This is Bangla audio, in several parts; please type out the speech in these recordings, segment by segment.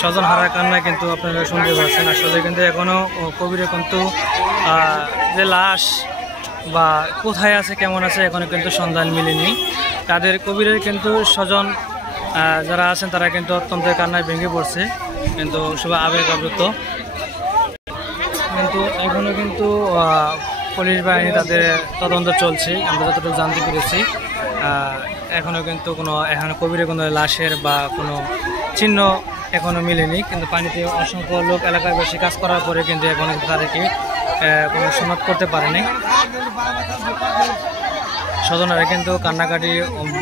স্বজন হারার কান্না কিন্তু আপনারা শুনতে পাচ্ছেন। আসলে কিন্তু এখনো কবিরে কিন্তু যে লাশ বা কোথায় আছে কেমন আছে এখনো কিন্তু সন্ধান মিলেনি। তাদের কবিরের কিন্তু স্বজন যারা আছেন তারা কিন্তু অত্যন্ত কান্নায় ভেঙে পড়ছে, কিন্তু সবাই আবেগ আপ্লুত। কিন্তু এখনো কিন্তু পুলিশ বাহিনী তাদের তদন্ত চলছে, আমরা যতটুকু জানতে পেরেছি। এখনো কিন্তু এখানে কবিরের কোনো লাশের বা কোনো চিহ্ন এখনো মিলেনি। কিন্তু পানিতে অসংখ্য লোক এলাকায় বেশি কাজ করার পরে কিন্তু এখনো তাদেরকে কোনো সনাক্ত করতে পারেনি। স্বজনেরা কিন্তু কান্নাকাটি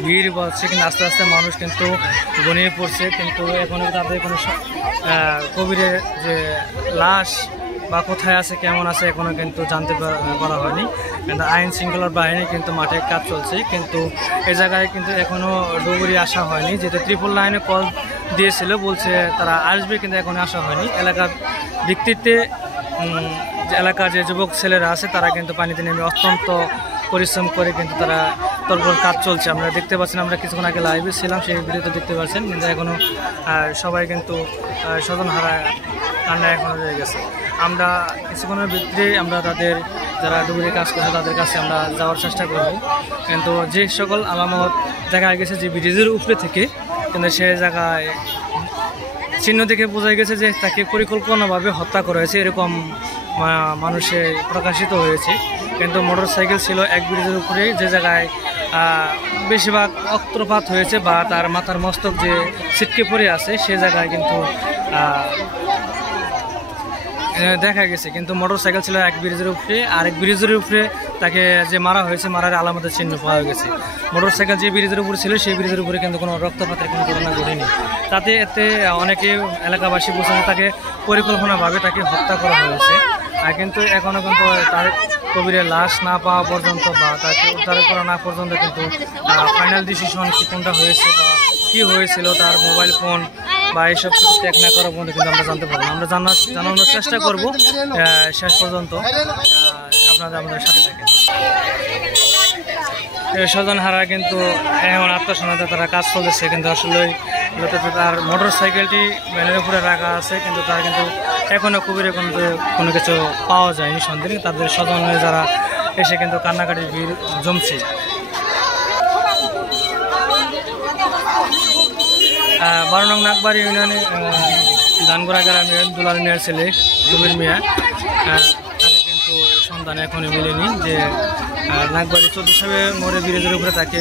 ভিড় বাড়ছে, কিন্তু আস্তে আস্তে মানুষ কিন্তু ঘনিয়ে পড়ছে, কিন্তু এখনো তাদের কোনো কবিরের যে লাশ বা কোথায় আছে কেমন আছে এখনো কিন্তু জানতে পারা হয়নি। কিন্তু আইন শৃঙ্খলার বাহিনী কিন্তু মাঠে কাজ চলছে, কিন্তু এই জায়গায় কিন্তু এখনো ডুবুরি আসা হয়নি। যেটা 999 কল দিয়েছিল, বলছে তারা আসবে, কিন্তু এখনো আসা হয়নি। এলাকার ভিত্তিতে এলাকার যে যুবক ছেলেরা আছে তারা কিন্তু পানিতে নেমে অত্যন্ত পরিশ্রম করে কিন্তু তারা তারপর কাজ চলছে। আমরা দেখতে পাচ্ছেন, আমরা কিছুক্ষণ আগে লাইভে ছিলাম, সেই ভিডিওতে দেখতে পাচ্ছেন। কিন্তু এখনও সবাই কিন্তু স্বজন হারা কান্না এখনও রয়ে গেছে। আমরা কিছুক্ষণের ভিতরে আমরা তাদের যারা ডুবুরি কাজ করছে তাদের কাছে আমরা যাওয়ার চেষ্টা করব। কিন্তু যে সকল আলামত দেখা গেছে যে ব্রিজের উপরে থেকে, কিন্তু সে জায়গায় চিহ্ন দেখে বোঝা গেছে যে তাকে পরিকল্পনাভাবে হত্যা করা হয়েছে, এরকম মানুষে প্রকাশিত হয়েছে। কিন্তু মোটর সাইকেল ছিল এক ব্রিজের উপরে, যে জায়গায় বেশিরভাগ রক্তপাত হয়েছে বা তার মাথার মস্তক যে ছিটকে পড়ে আছে সে জায়গায় কিন্তু দেখা গেছে। কিন্তু মোটর সাইকেল ছিল এক ব্রিজের উপরে, আর এক ব্রিজের উপরে তাকে যে মারা হয়েছে, মারার আলামতের চিহ্ন পাওয়া গেছে। মোটর সাইকেল যে ব্রিজের উপরে ছিল সেই ব্রিজের উপরে কিন্তু কোনো রক্তপাতের কোনো ঘটনা ঘটেনি। এতে অনেকে এলাকাবাসী বলছেন তাকে পরিকল্পনাভাবে তাকে হত্যা করা হয়েছে। কিন্তু এখনও কিন্তু তার কবিরের লাশ না পাওয়া পর্যন্ত বা তাকে উদ্ধার করা না পর্যন্ত কিন্তু ফাইনাল ডিসিশন কি কোনটা হয়েছে বা কী হয়েছিল, তার মোবাইল ফোন বা এইসব কিছু চেক না করার পর্যন্ত কিন্তু আমরা জানতে পারবো। আমরা জানানোর চেষ্টা করব শেষ পর্যন্ত, আপনারা আমাদের সাথে থাকেন। স্বজন হারা কিন্তু এখন আত্মসহায়তা তারা কাজ চলেছে, কিন্তু আসলে তার মোটর সাইকেলটি ভ্যানের উপরে রাখা আছে, কিন্তু তার কিন্তু এখনও কবিরে কোনো কিছু পাওয়া যায়নি সন্ধান। তাদের স্বজনের যারা এসে কিন্তু কান্নাকাটির ভিড় জমছে। 12 নং নাগবাড়ি ইউনিয়নে ধানগোড়া গ্রামের দুলাল মিয়ার ছেলে কবির মিয়া, তাকে কিন্তু সন্ধান এখনই মিলেনি। যে নাগবাড়ি 14 সালে মোড়ে ব্রিজের উপরে তাকে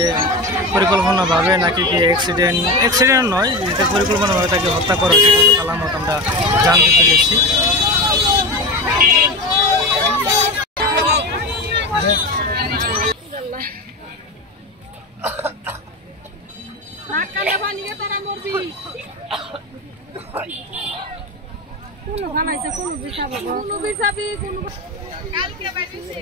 পরিকল্পনাভাবে নাকি কি অ্যাক্সিডেন্ট নয়, যেটা পরিকল্পনাভাবে তাকে হত্যা করা হয়েছে কিন্তু আলামত আমরা জানতে পেরেছি। কোনো বানাইছে কোনো বিচাবি কোনো কালকে বানাইছে